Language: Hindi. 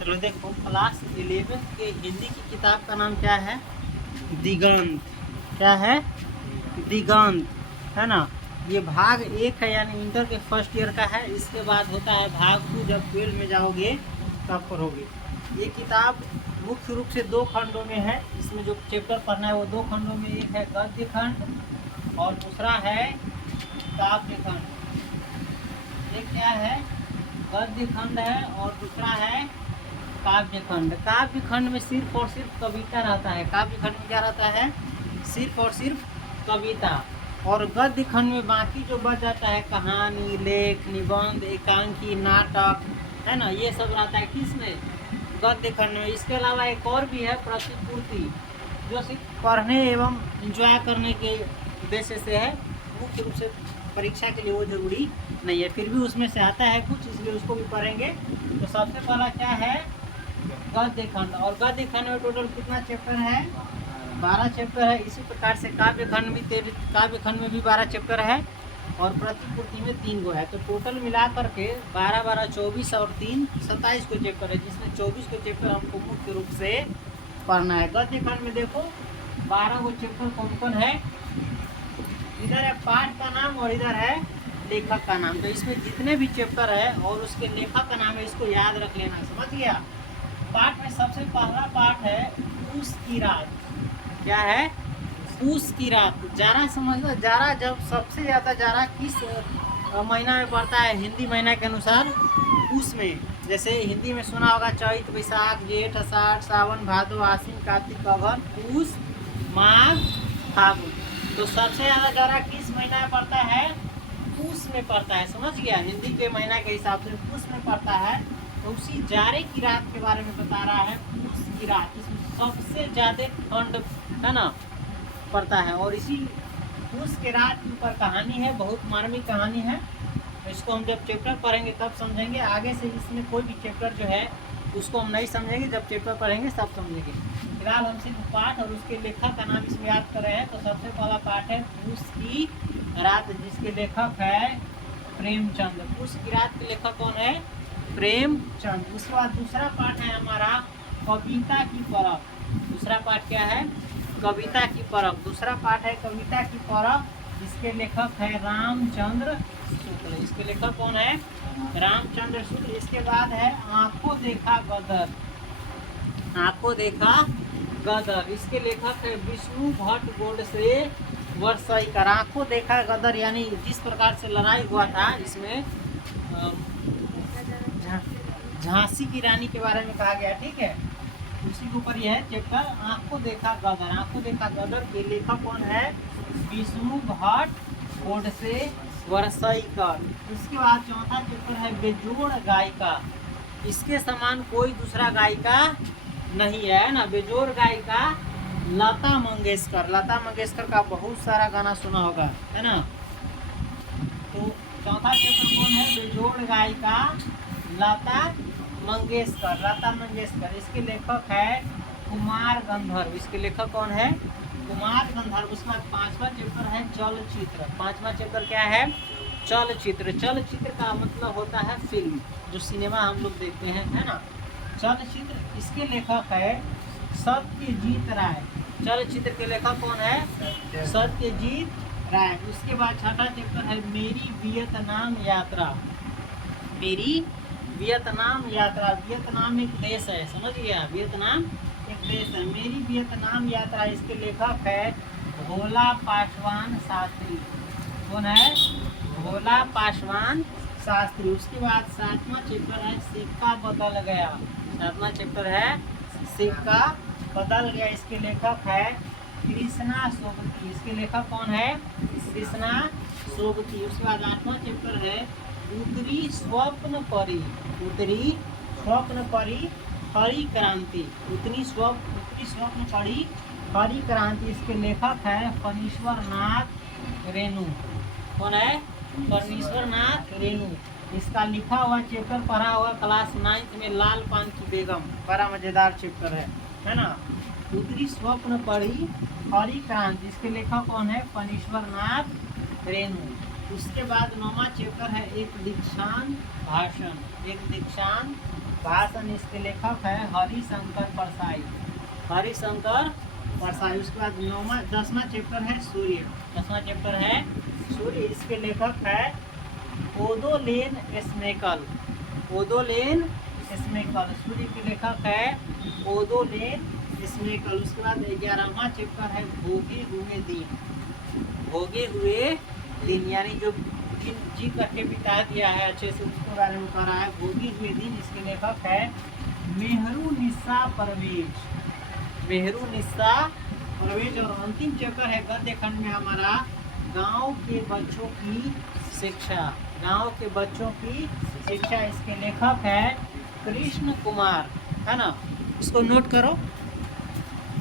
चलो देखो, क्लास 11 के हिंदी की किताब का नाम क्या है? दिगंत। क्या है? दिगंत, है ना। ये भाग 1 है, यानी इंटर के फर्स्ट ईयर का है। इसके बाद होता है भाग 2, जब 12 में जाओगे तब पढ़ोगे। ये किताब मुख्य रूप से 2 खंडों में है। इसमें जो चैप्टर पढ़ना है वो 2 खंडों में, एक है गद्य खंड और दूसरा है काव्य खंड। एक क्या है? गद्य खंड है और दूसरा है काव्य खंड। काव्य खंड में सिर्फ और सिर्फ कविता रहता है। काव्य खंड में क्या रहता है? सिर्फ और सिर्फ कविता। और गद्य खंड में बाकी जो बच जाता है कहानी, लेख, निबंध, एकांकी, नाटक, है ना, ये सब रहता है। किसमें? गद्य खंड में। इसके अलावा एक और भी है, प्रतिपूर्ति, जो सिर्फ पढ़ने एवं एंजॉय करने के उद्देश्य से है। मुख्य रूप से परीक्षा के लिए वो जरूरी नहीं है, फिर भी उसमें से आता है कुछ, इसलिए उसको भी पढ़ेंगे। तो सबसे पहला क्या है? गद्य खंड। और गद्य खंड में टोटल कितना चैप्टर है? 12 चैप्टर है। इसी प्रकार से काव्य खंड में भी 12 चैप्टर है और प्रतिपूर्ति में 3 गो है। तो टोटल मिला करके 12, 12, 24 और 3, 27 को चैप्टर है, जिसमें 24 को चैप्टर हमको मुख्य रूप से पढ़ना है। गद्य खंड में देखो 12 गो चैप्टर कौन कौन है। इधर है पाठ का नाम और इधर है लेखक का नाम। तो इसमें जितने भी चैप्टर है और उसके लेखक का नाम है, इसको याद रख लेना। समझ गया? पाठ में सबसे पहला पाठ है पूस की रात। क्या है? पूस की रात। जारा समझना। जारा जब सबसे ज़्यादा जारा किस महीना में पड़ता है? हिंदी महीना के अनुसार पूस में। जैसे हिंदी में सुना होगा चैत, वैशाख, जेठ, आषाढ़, सावन, भादो, आश्विन, कार्तिक, अगहन, पूस, माघ, फागुन। तो सबसे ज़्यादा जारा किस महीना में पड़ता है? पूस में पड़ता है। समझ गया? हिंदी के महीना के हिसाब से पूस में पड़ता है। तो उसी जारे की रात के बारे में बता रहा है। पूस की रात, इसमें सबसे ज़्यादा ठंड, है ना, पड़ता है। और इसी पूस के रात के ऊपर कहानी है, बहुत मार्मिक कहानी है। तो इसको हम जब चैप्टर पढ़ेंगे तब समझेंगे। आगे से इसमें कोई भी चैप्टर जो है उसको हम नहीं समझेंगे, जब चैप्टर पढ़ेंगे सब समझेंगे। फिलहाल हम सिर्फ पाठ और उसके लेखक का नाम इसमें याद कर रहे हैं। तो सबसे पहला पाठ है पूस की रात, जिसके लेखक है प्रेमचंद। पूस की रात के लेखक कौन है? प्रेमचंद। उसके बाद दूसरा पाठ है हमारा कविता की परख। दूसरा पाठ क्या है? कविता की परख। दूसरा पाठ है कविता की परख। इसके लेखक है रामचंद्र शुक्ल। इसके लेखक कौन है? रामचंद्र शुक्ल। इसके बाद है आंखों देखा गदर। आंखों देखा गदर। इसके लेखक है विष्णु भट्ट गोडसे वर्षईकर। आंखों देखा गदर यानी जिस प्रकार से लड़ाई हुआ था, इसमें झांसी की रानी के बारे में कहा गया। ठीक है, उसी के ऊपर यह है चैप्टर, आंखों देखा गदर। आंखों देखा गदर के लेखक कौन है? विष्णु भट्ट गोडसे वर्षईकर। इसके बाद चौथा चैप्टर है बेजोड़ गायिका। इसके समान कोई दूसरा गायिका नहीं है ना। बेजोड़ गायिका लता मंगेशकर। लता मंगेशकर का बहुत सारा गाना सुना होगा, है ना। तो चौथा चैप्टर कौन है? बेजोड़ गायिका लता मंगेशकर। लता मंगेशकर। इसके लेखक है कुमार गंधर्व। इसके लेखक कौन है? कुमार गंधर्व। उसके बाद पांचवा चैप्टर है चलचित्र। पांचवा चैप्टर क्या है? चलचित्र। चलचित्र का मतलब होता है फिल्म, जो सिनेमा हम लोग देखते हैं, है ना, चलचित्र। इसके लेखक है सत्यजीत राय। चलचित्र के लेखक कौन है? सत्यजीत राय। उसके बाद छठा चैप्टर है मेरी वियतनाम यात्रा। मेरी वियतनाम यात्रा। वियतनाम एक देश है, समझ गया? वियतनाम एक देश है। मेरी वियतनाम यात्रा। इसके लेखक है भोला पासवान शास्त्री। कौन है? भोला पासवान शास्त्री। उसके बाद सातवां चैप्टर है सिक्का बदल गया। सातवां चैप्टर है सिक्का बदल गया। इसके लेखक है कृष्णा सोबती। इसके लेखक कौन है? कृष्णा सोबती। उसके बाद आठवां चैप्टर है उत्तरी स्वप्न परी। उत्तरी स्वप्न परी हरि क्रांति। उत्तरी स्वप्न परी हरि क्रांति। इसके लेखक है फणीश्वर नाथ रेणु। कौन है? फणीश्वर नाथ रेणु। इसका लिखा हुआ चैप्टर पढ़ा हुआ क्लास 9 में, लाल पान की बेगम। बड़ा मजेदार चैप्टर है ना। उत्तरी स्वप्न पढ़ी हरि क्रांति। इसके लेखक कौन है? फणीश्वर नाथ रेणु। उसके बाद 9वां चैप्टर है एक दीक्षांत भाषण। एक दीक्षांत भाषण इसके लेखक है हरिशंकर परसाई। हरिशंकर परसाई। उसके बाद 10वां चैप्टर है सूर्य। 10वां चैप्टर है सूर्य। इसके लेखक है ओदोलेन स्मेकल। ओदोलेन स्मेकल। सूर्य के लेखक है ओदोलेन स्मेकल। उसके बाद 11वां चैप्टर है भोगे हुए दिन। भोगे हुए दिन यानी जो जी करके बिता दिया है अच्छे से उसके बारे में कह रहा है। भोगे हुए दिन। इसके लेखक है मेहरुनिसा परवेज। मेहरुनिसा परवेज। और अंतिम चैप्टर है गद्य खंड में हमारा गांव के बच्चों की शिक्षा। गांव के बच्चों की शिक्षा। इसके लेखक है कृष्ण कुमार, है ना। इसको नोट करो।